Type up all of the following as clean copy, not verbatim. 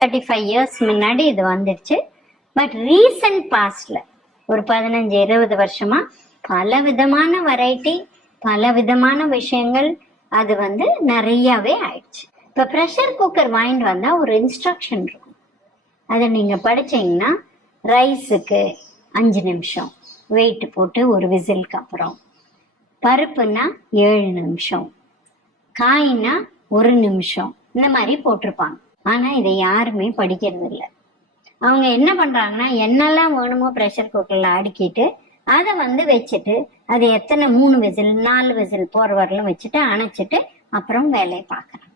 35 years முன்னாடி இது வந்துருச்சு. பட் ரீசன்ட் பாஸ்ட்ல ஒரு 15-20 வருஷமா பல விதமான வெரைட்டி, பல விதமான விஷயங்கள் அது நிறையவே ஆயிடுச்சு. இப்ப ப்ரெஷர் குக்கர் வாங்கிட்டு வந்தா ஒரு இன்ஸ்ட்ரக்ஷன் இருக்கும். அதை நீங்க படிச்சீங்கன்னா, ரைஸுக்கு 5 நிமிஷம் வெயிட் போட்டு ஒரு விசிலுக்கு அப்புறம், பருப்புனா 7 நிமிஷம், காய்னா 1 நிமிஷம், இந்த மாதிரி போட்டிருப்பாங்க. ஆனா இதை யாருமே படிக்கிறது இல்லை. அவங்க என்ன பண்றாங்கன்னா, என்னெல்லாம் வேணுமோ ப்ரெஷர் குக்கர்ல அடுக்கிட்டு அதை வச்சுட்டு அது எத்தனை 3 விசில் 4 விசில் போற வரலும் வச்சுட்டு அணைச்சிட்டு அப்புறம் வேலையை பார்க்கறாங்க.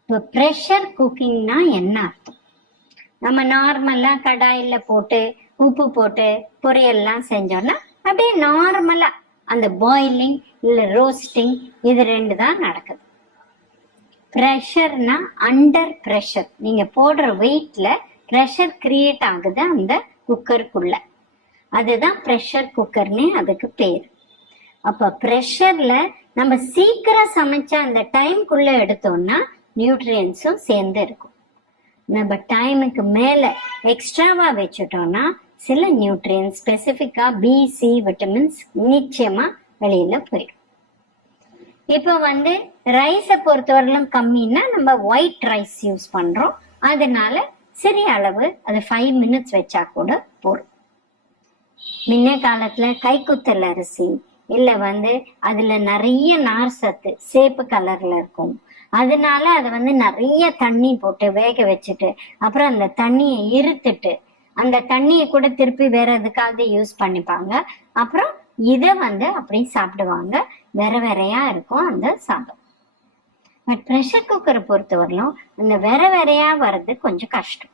இப்போ ப்ரெஷர் குக்கிங்னா என்ன அர்த்தம்? நம்ம நார்மலா கடாயில போட்டு உப்பு போட்டு பொரியல்லாம் செஞ்சோம்னா அப்படியே நார்மலா அந்த பாயிலிங் இல்ல ரோஸ்டிங் இது 2 தான் நடக்குது. ப்ரெஷர்னா அண்டர் ப்ரெஷர், நீங்க போடுற வெயிட்ல ப்ரெஷர் கிரியேட் ஆகுது அந்த குக்கருக்குள்ள. அதுதான் ப்ரெஷர் குக்கர்னே அதுக்கு பேர். அப்ப ப்ரெஷர்ல நம்ம சீக்கிரம் சமைச்ச அந்த டைம்குள்ள எடுத்தோம்னா நியூட்ரியன்ஸும் சேர்ந்து இருக்கும். நம்ம டைமுக்கு மேல எக்ஸ்ட்ராவா வச்சுட்டோம்னா சில நியூட்ரியன்ஸ், ஸ்பெசிபிக்கா பி, சி விட்டமின்ஸ் நிச்சயமா வெளியில போயிடும். இப்ப ரைஸை பொறுத்தவரையிலும் கம்மின்னா நம்ம ஒயிட் ரைஸ் யூஸ் பண்றோம். அதனால சிறிய அளவு அது 5 minutes வச்சா கூட போதும். முன்ன காலத்துல கைக்குத்தல் அரிசி இல்ல அதுல நிறைய நார் சத்து சேப்பு கலர்ல இருக்கும். அதனால அதை நிறைய தண்ணி போட்டு வேக வச்சுட்டு அப்புறம் அந்த தண்ணியை இருத்துட்டு அந்த தண்ணியை கூட திருப்பி வேற எதுக்காவது யூஸ் பண்ணிப்பாங்க. அப்புறம் இதை அப்படி சாப்பிடுவாங்க. வேற வேறையா இருக்கும் அந்த சாதம். பட் ப்ரெஷர் குக்கரை பொறுத்தவரையிலும் அந்த வேற வேறையா வர்றது கொஞ்சம் கஷ்டம்.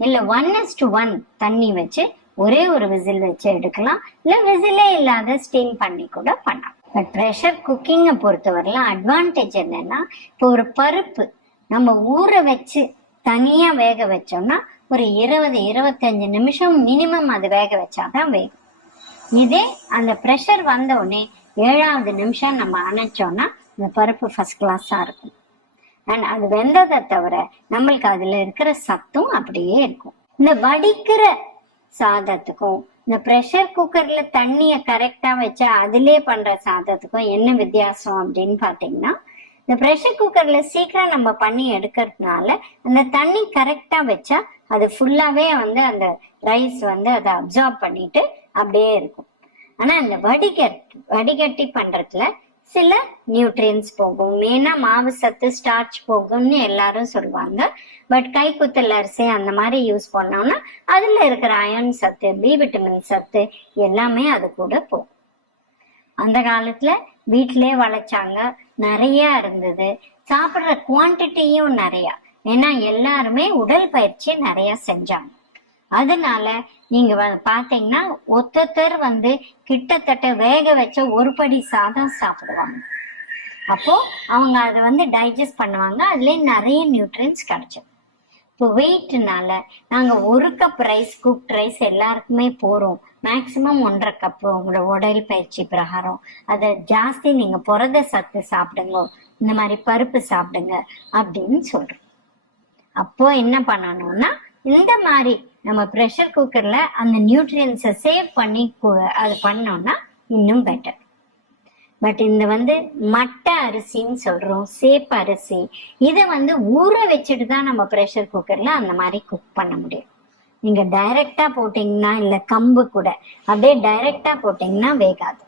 இல்ல 1:1 தண்ணி வச்சு ஒரே ஒரு விசில் வச்சு எடுக்கலாம். இல்ல விசிலே இல்லாத ஸ்டீம் பண்ணி கூட பண்ணலாம். பட் ப்ரெஷர் குக்கிங்கை பொறுத்தவரையிலும் அட்வான்டேஜ் என்னன்னா, இப்போ ஒரு பருப்பு நம்ம ஊற வச்சு தனியா வேக வச்சோம்னா ஒரு 20-25 நிமிஷம் மினிமம் அது வேக வச்சாதான் வேகும். இதே அந்த ப்ரெஷர் வந்த உடனே 7வது நிமிஷம் நம்ம அணைச்சோம்னா இந்த பருப்பு ஃபர்ஸ்ட் கிளாஸா இருக்கும். அண்ட் அது வெந்ததை தவிர நம்மளுக்கு அதுல இருக்கிற சத்தும் அப்படியே இருக்கும். இந்த வடிக்கிற சாதத்துக்கும் இந்த ப்ரெஷர் குக்கர்ல தண்ணிய கரெக்டா வச்சா அதுலயே பண்ற சாதத்துக்கும் என்ன வித்தியாசம் அப்படின்னு பாத்தீங்கன்னா, இந்த ப்ரெஷர் குக்கர்ல சீக்கிரம் நம்ம பண்ணி எடுக்கிறதுனால அந்த தண்ணி கரெக்டா வச்சா அது ஃபுல்லாவே அந்த ரைஸ் அதை அப்சார்ப் பண்ணிட்டு அப்படியே இருக்கும். ஆனா இந்த வடிகட்டி பண்றதுல சில நியூட்ரியன்ஸ் போகும். மெயினா மாவு சத்து, ஸ்டார்ச் போகும்னு எல்லாரும் சொல்லுவாங்க. பட் கைக்குத்தல் அரிசி அந்த மாதிரி யூஸ் பண்ணோம்னா அதுல இருக்கிற அயன் சத்து, பி விட்டமின் சத்து எல்லாமே அது கூட போகும். அந்த காலத்துல வீட்டிலே வளைச்சாங்க, நிறைய இருந்தது. சாப்பிடுற குவான்டிட்டியும் நிறைய. ஏன்னா எல்லாருமே உடல் பயிற்சி நிறைய செஞ்சாங்க. அதனால நீங்க பாத்தீங்கன்னா ஒருத்தர் கிட்டத்தட்ட வேக வச்ச ஒரு படி சாதம் சாப்பிடுவாங்க. அப்போ அவங்க அதை டைஜஸ்ட் பண்ணுவாங்க. அதுல நிறைய நியூட்ரியன்ஸ் கிடைச்சது. இப்போ வெயிட்னால நாங்க 1 கப் ரைஸ், குக்ட் ரைஸ் எல்லாருக்குமே போறோம். மேக்சிமம் 1.5 கப் உங்களோட உடல் பயிற்சி பிரகாரம். அதை ஜாஸ்தி நீங்க புரத சத்து சாப்பிடுங்க, இந்த மாதிரி பருப்பு சாப்பிடுங்க அப்படின்னு சொல்றோம். அப்போ என்ன பண்ணணும்னா, இந்த மாதிரி நம்ம ப்ரெஷர் குக்கர்ல அந்த நியூட்ரியன்ஸை சேவ் பண்ணி அது பண்ணோம்னா இன்னும் பெட்டர். பட் இந்த மட்டை அரிசின்னு சொல்றோம், சேப்பு அரிசி, இதை ஊற வச்சுட்டு தான் நம்ம ப்ரெஷர் குக்கர்ல அந்த மாதிரி குக் பண்ண முடியும். நீங்க டைரக்டா போட்டீங்கன்னா, இல்ல கம்பு கூட அப்படியே டைரக்டா போட்டீங்கன்னா வேகாது.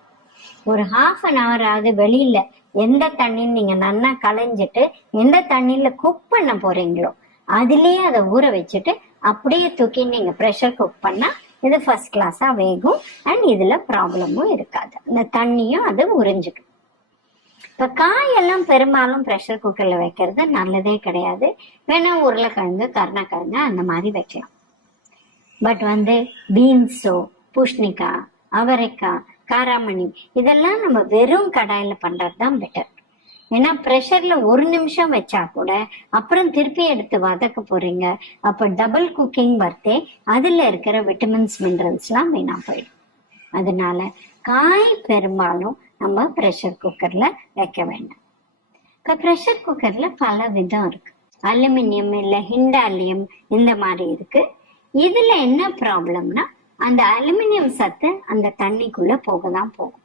ஒரு 1/2 hour ஆகுது வெளியில எந்த தண்ணின்னு நீங்க நல்லா களைஞ்சிட்டு எந்த தண்ணியில குக் பண்ண போறீங்களோ அதுலயே அதை ஊற வச்சுட்டு அப்படியே தூக்கி நீங்க ப்ரெஷர் குக் பண்ணா இது ஃபர்ஸ்ட் கிளாஸா வேகும். அண்ட் இதுல ப்ராப்ளமும் இருக்காது. இந்த தண்ணியும் அது உறிஞ்சிடும். இப்ப காயெல்லாம் பெரும்பாலும் ப்ரெஷர் குக்கர்ல வைக்கிறது நல்லதே கிடையாது. வேணா உருளைக்கிழங்கு, கருணக்கிழங்கு அந்த மாதிரி வைக்கலாம். பட் பீன்ஸோ, பூஷ்ணிக்காய், அவரைக்காய், காராமணி இதெல்லாம் நம்ம வெறும் கடாயில பண்றதுதான் பெட்டர். ஏன்னா ப்ரெஷர்ல 1 நிமிஷம் வச்சா கூட அப்புறம் திருப்பி எடுத்து வதக்க போறீங்க. அப்ப டபுள் குக்கிங் வர்த்தே அதுல இருக்கிற விட்டமின்ஸ், மினரல்ஸ் எல்லாம் வீணா போயிடும். அதனால காய் பெரும்பாலும் நம்ம ப்ரெஷர் குக்கர்ல வைக்க வேண்டாம். இப்ப ப்ரெஷர் குக்கர்ல பல விதம் இருக்கு. அலுமினியம் இல்ல ஹிண்டாலியம் இந்த மாதிரி இருக்கு. இதுல என்ன ப்ராப்ளம்னா அந்த அலுமினியம் சத்து அந்த தண்ணிக்குள்ள போகதான் போகும்.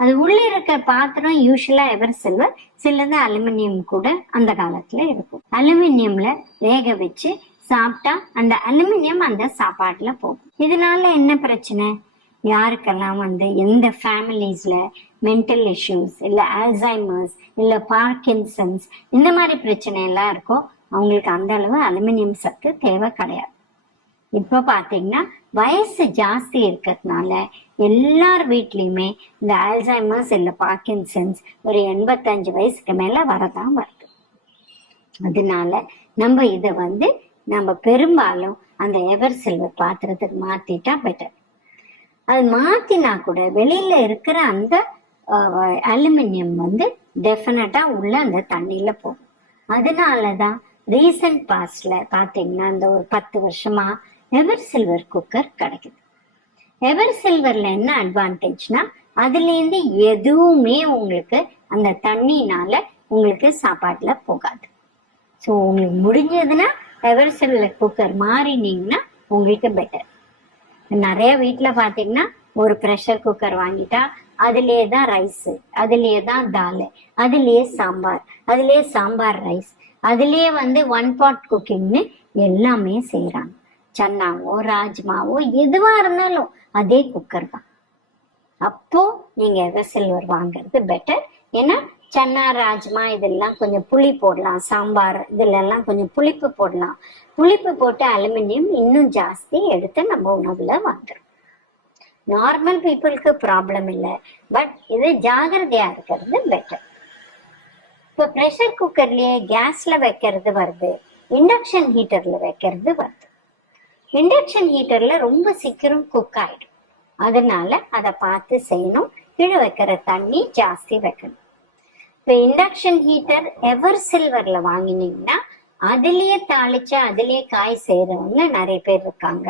அது உள்ள இருக்க பாத்திரம் யூஸ்வலா எவர் சில்வர், சிலது அலுமினியம் கூட அந்த காலத்துல இருக்கும். அலுமினியம்ல வேக வச்சு சாப்பிட்டா அந்த அலுமினியம் அந்த சாப்பாட்டுல போகும். இதனால என்ன பிரச்சனை? யாருக்கெல்லாம் எந்த ஃபேமிலிஸ்ல மென்டல் இஷ்யூஸ் இல்ல அல்சைமர்ஸ் இல்ல பார்க்கின்சன்ஸ் இந்த மாதிரி பிரச்சனை எல்லாம் இருக்கோ அவங்களுக்கு அந்த அளவு அலுமினியம் சத்து தேவை கிடையாது. இப்ப பாத்தீங்கன்னா வயசு ஜாஸ்தி இருக்கிறதுனால எல்லார் வீட்லயுமே இந்த அல்சைமர்ஸ் இல்ல பார்க்கின்சன்ஸ் ஒரு 85 வயசுக்கு மேல வரதான் வருது. அதனால நம்ம இத நம்ம பெரும்பாலும் அந்த எவர் சில்வர் பாத்திரத்துக்கு மாத்திட்டா பெட்டர். அது மாத்தினா கூட வெளியில இருக்கிற அந்த அலுமினியம் டெஃபினட்டா உள்ள அந்த தண்ணியில போகும். அதனாலதான் ரீசன்ட் பாஸ்ட்ல பாத்தீங்கன்னா இந்த ஒரு 10 வருஷமா எவர் சில்வர் குக்கர் கிடைக்குது. எவர் சில்வர்ல என்ன அட்வான்டேஜ்னா அதுல இருந்து எதுவுமே உங்களுக்கு அந்த தண்ணினால உங்களுக்கு சாப்பாட்டுல போகாது. ஸோ உங்களுக்கு முடிஞ்சதுன்னா எவர் சில்வர் குக்கர் மாறினீங்கன்னா உங்களுக்கு பெட்டர். நிறைய வீட்டுல பாத்தீங்கன்னா ஒரு ப்ரெஷர் குக்கர் வாங்கிட்டா அதுலயே தான் ரைஸ், அதுலயே தான் தால், அதுலயே சாம்பார் ரைஸ், அதுலயே 1 பாட் குக்கிங்னு எல்லாமே செய்யறாங்க. சன்னாவோ ராஜ்மாவோ எதுவா இருந்தாலும் அதே குக்கர் தான். அப்போ நீங்க எவர் சில்வர் வாங்குறது பெட்டர். ஏன்னா சன்னா ராஜ்மா இதெல்லாம் கொஞ்சம் புளி போடலாம், சாம்பார் இதுல எல்லாம் கொஞ்சம் புளிப்பு போடலாம். புளிப்பு போட்டு அலுமினியம் இன்னும் ஜாஸ்தி எடுத்து நம்ம உணவுல வந்துடும். நார்மல் பீப்புளுக்கு ப்ராப்ளம் இல்லை, பட் இது ஜாகிரதையா இருக்கிறது பெட்டர். இப்போ ப்ரெஷர் குக்கர்லயே கேஸ்ல வைக்கிறது வருது, இண்டக்ஷன் ஹீட்டர்ல வைக்கிறது வருது. இண்டக்ஷன் ஹீட்டர்ல ரொம்ப சீக்கிரம் குக் ஆயிடும். அதனால அதை பார்த்து செய்யணும். கீழே வைக்கிற தண்ணி ஜாஸ்தி வைக்கணும். இப்போ இண்டக்ஷன் ஹீட்டர் எவர் சில்வர்ல வாங்கினீங்கன்னா அதுலயே தாளிச்சு அதுலயே காய் செய்யறவங்க நிறைய பேர் இருக்காங்க.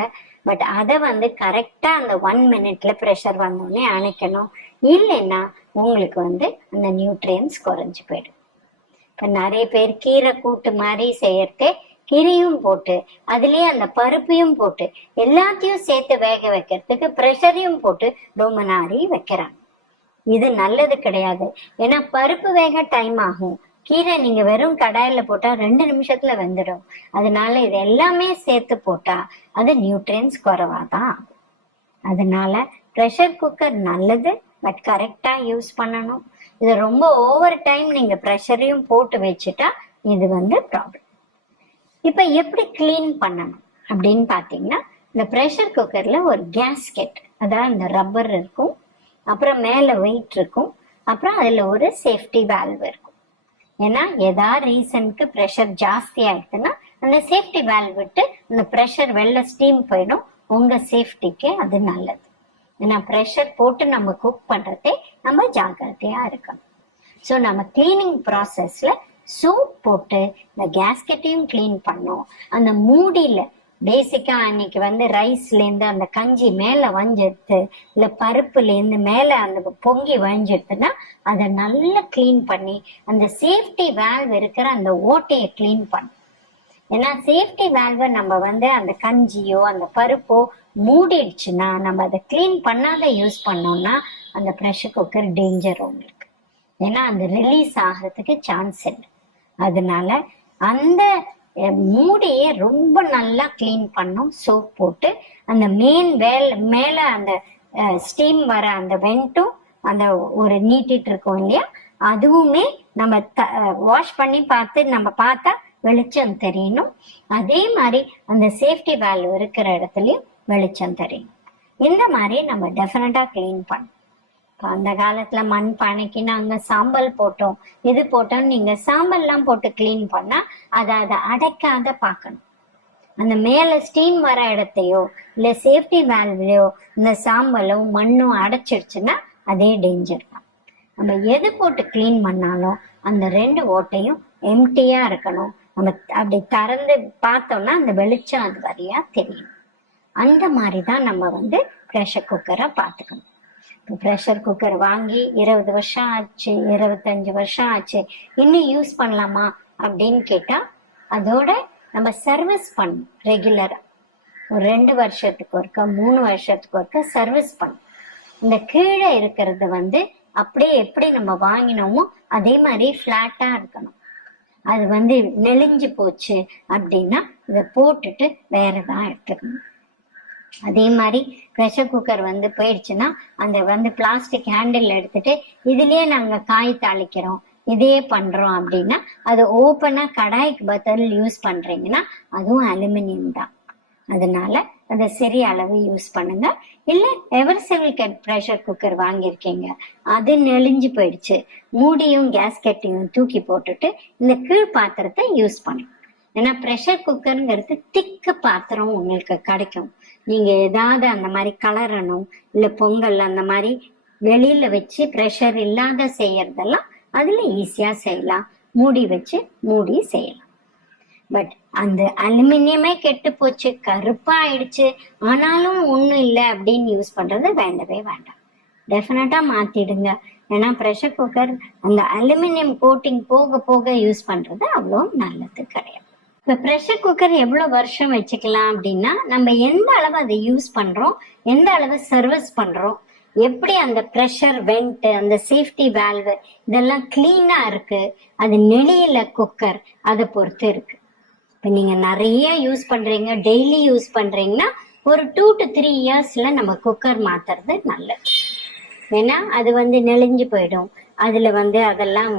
பட் அதை கரெக்டா அந்த 1 மினிட்ல ப்ரெஷர் வந்தோடனே அணைக்கணும். இல்லைன்னா உங்களுக்கு அந்த நியூட்ரியன்ஸ் குறைஞ்சு போயிடும். இப்ப நிறைய பேர் கீரை கூட்டு மாதிரி செய்யறதே கீரையும் போட்டு அதுலயே அந்த பருப்பையும் போட்டு எல்லாத்தையும் சேர்த்து வேக வைக்கிறதுக்கு ப்ரெஷரையும் போட்டு ரொம்ப நாரி வைக்கிறாங்க. இது நல்லது கிடையாது. ஏன்னா பருப்பு வேக டைம் ஆகும், கீரை நீங்க வெறும் கடாயில போட்டா 2 நிமிஷத்துல வெந்துடும். அதனால இது எல்லாமே சேர்த்து போட்டா அது நியூட்ரியன்ஸ் குறைவாதான் ஆகும். அதனால ப்ரெஷர் குக்கர் நல்லது, பட் கரெக்டா யூஸ் பண்ணணும். இது ரொம்ப ஓவர் டைம் நீங்க ப்ரெஷரையும் போட்டு வச்சுட்டா இது ப்ராப்ளம். இப்ப எப்படி கிளீன் பண்ணணும் அப்படின்னு பாத்தீங்கன்னா இந்த ப்ரெஷர் குக்கர்ல ஒரு கேஸ்கெட், அதாவது இந்த ரப்பர் இருக்கும், அப்புறம் மேல வெயிட் இருக்கும், அப்புறம் அதுல ஒரு சேஃப்டி வால்வ் இருக்கும். ஏன்னா ஏதாவது ரீசனுக்கு ப்ரெஷர் ஜாஸ்தி ஆயிடுச்சுன்னா அந்த சேஃப்டி வால்வ் விட்டு அந்த ப்ரெஷர் வெளில ஸ்டீம் போயிடும். உங்க சேஃப்டிக்கு அது நல்லது. ஏன்னா ப்ரெஷர் போட்டு நம்ம குக் பண்றதே நம்ம ஜாக்கிரதையா இருக்கணும். ஸோ நம்ம கிளீனிங் ப்ராசஸ்ல சோப் போட்டு இந்த கேஸ்கெட்டையும் கிளீன் பண்ணோம். அந்த மூடியில பேசிக்கா அன்னைக்கு ரைஸ்ல இருந்து அந்த கஞ்சி மேல வஞ்செடுத்து இல்ல பருப்புல இருந்து மேல அந்த பொங்கி வஞ்செடுத்துன்னா அதை நல்லா கிளீன் பண்ணி அந்த சேஃப்டி வால்வ் இருக்கிற அந்த ஓட்டையை கிளீன் பண்ணும். ஏன்னா சேஃப்டி வால்வை நம்ம அந்த கஞ்சியோ அந்த பருப்போ மூடிடுச்சுன்னா நம்ம அதை கிளீன் பண்ணாத யூஸ் பண்ணோம்னா அந்த ப்ரெஷர் குக்கர் டேஞ்சர் உங்களுக்கு. ஏன்னா அந்த ரிலீஸ் ஆகிறதுக்கு சான்ஸ் இல்லை. அதனால அந்த மூடியை ரொம்ப நல்லா கிளீன் பண்ணும் சோப் போட்டு. அந்த மேல அந்த ஸ்டீம் வர அந்த வெண்ட்டும் அந்த ஒரு நீட்டிட்டு இருக்கோம் இல்லையா, அதுவுமே நம்ம வாஷ் பண்ணி பார்த்து நம்ம பார்த்தா வெளிச்சம் தெரியணும். அதே மாதிரி அந்த சேஃப்டி வால்வ் இருக்கிற இடத்துலயும் வெளிச்சம் தெரியும். இந்த மாதிரி நம்ம டெஃபினட்டா கிளீன் பண்ணோம். அந்த காலத்துல மண் பானைக்கு நாங்க சாம்பல் போட்டோம், இது போட்டோம். நீங்க சாம்பல் எல்லாம் போட்டு கிளீன் பண்ணா அதை அடைக்காத பார்க்கணும். அந்த மேல ஸ்டீம் வர இடத்தையோ இல்ல சேஃப்டி வால்வ்லயோ இந்த சாம்பலும் மண்ணும் அடைச்சிடுச்சுன்னா அதே டேஞ்சர் தான். நம்ம எது போட்டு கிளீன் பண்ணாலும் அந்த 2 ஓட்டையும் எம்டியா இருக்கணும். நம்ம அப்படி திறந்து பார்த்தோம்னா அந்த வெளிச்சம் அது வரையா தெரியும். அந்த மாதிரிதான் நம்ம ப்ரெஷர் குக்கரை பார்த்துக்கணும். ப்ரெஷர் குக்கர் வாங்கி 20 வருஷம் ஆச்சு, 25 வருஷம் ஆச்சு, இன்னும் யூஸ் பண்ணலாமா அப்படின்னு கேட்டா அதோட நம்ம சர்வீஸ் பண்ணணும் ரெகுலரா. ஒரு 2 வருஷத்துக்கு ஒருக்கா 3 வருஷத்துக்கு ஒருக்கா சர்வீஸ் பண்ணணும். இந்த கீழே இருக்கிறது வந்து அப்படியே எப்படி நம்ம வாங்கினோமோ அதே மாதிரி ஃபிளாட்டா இருக்கணும். அது வந்து நெளிஞ்சு போச்சு அப்படின்னா இதை போட்டுட்டு வேறதான் எடுத்துக்கணும். அதே மாதிரி ப்ரெஷர் குக்கர் வந்து போயிடுச்சுன்னா அந்த வந்து பிளாஸ்டிக் ஹேண்டில் எடுத்துட்டு இதுலயே நாங்க காய் தாளிக்கிறோம், இதே பண்றோம் அப்படின்னா அது ஓப்பனா கடாய்க்கு பதில் யூஸ் பண்றீங்கன்னா அதுவும் அலுமினியம் தான். அதனால அதை சரி அளவு யூஸ் பண்ணுங்க. இல்ல எவர்சில் ப்ரெஷர் குக்கர் வாங்கியிருக்கீங்க, அது நெளிஞ்சு போயிடுச்சு, மூடியும் கேஸ்கெட்டையும் தூக்கி போட்டுட்டு இந்த கீழ் பாத்திரத்தை யூஸ் பண்ணுங்க. ஏன்னா ப்ரெஷர் குக்கருங்கிறது திக்க பாத்திரம் உங்களுக்கு கிடைக்கும். நீங்க ஏதாவது அந்த மாதிரி கலரணும் இல்ல பொங்கல் அந்த மாதிரி வெளியில வச்சு ப்ரெஷர் இல்லாத செய்யறதெல்லாம் அதுல ஈஸியா செய்யலாம். மூடி வச்சு மூடி செய்யலாம். பட் அந்த அலுமினியமே கெட்டு போச்சு, கருப்பா ஆயிடுச்சு, ஆனாலும் ஒண்ணும் இல்லை அப்படின்னு யூஸ் பண்றது வேண்டவே வேண்டாம். டெஃபினட்டா மாத்திடுங்க. ஏன்னா ப்ரெஷர் குக்கர் அந்த அலுமினியம் கோட்டிங் போக போக யூஸ் பண்றது அவ்வளோ நல்லது கிடையாது. இப்ப ப்ரெஷர் குக்கர் எவ்வளவு வருஷம் வச்சுக்கலாம் அப்படின்னா நம்ம எந்த அளவு அதை யூஸ் பண்றோம், எந்த அளவு சர்வீஸ் பண்றோம், எப்படி அந்த ப்ரெஷர் வெண்ட் அந்த சேஃப்டி வால்வு இதெல்லாம் கிளீனா இருக்கு, அது நெளியில குக்கர் அதை பொறுத்து இருக்கு. இப்ப நீங்க நிறைய யூஸ் பண்றீங்க, டெய்லி யூஸ் பண்றீங்கன்னா ஒரு 2 to 3 இயர்ஸ்ல நம்ம குக்கர் மாத்துறது நல்லது. ஏன்னா அது வந்து நெளிஞ்சு போயிடும், அதுல வந்து அதெல்லாம்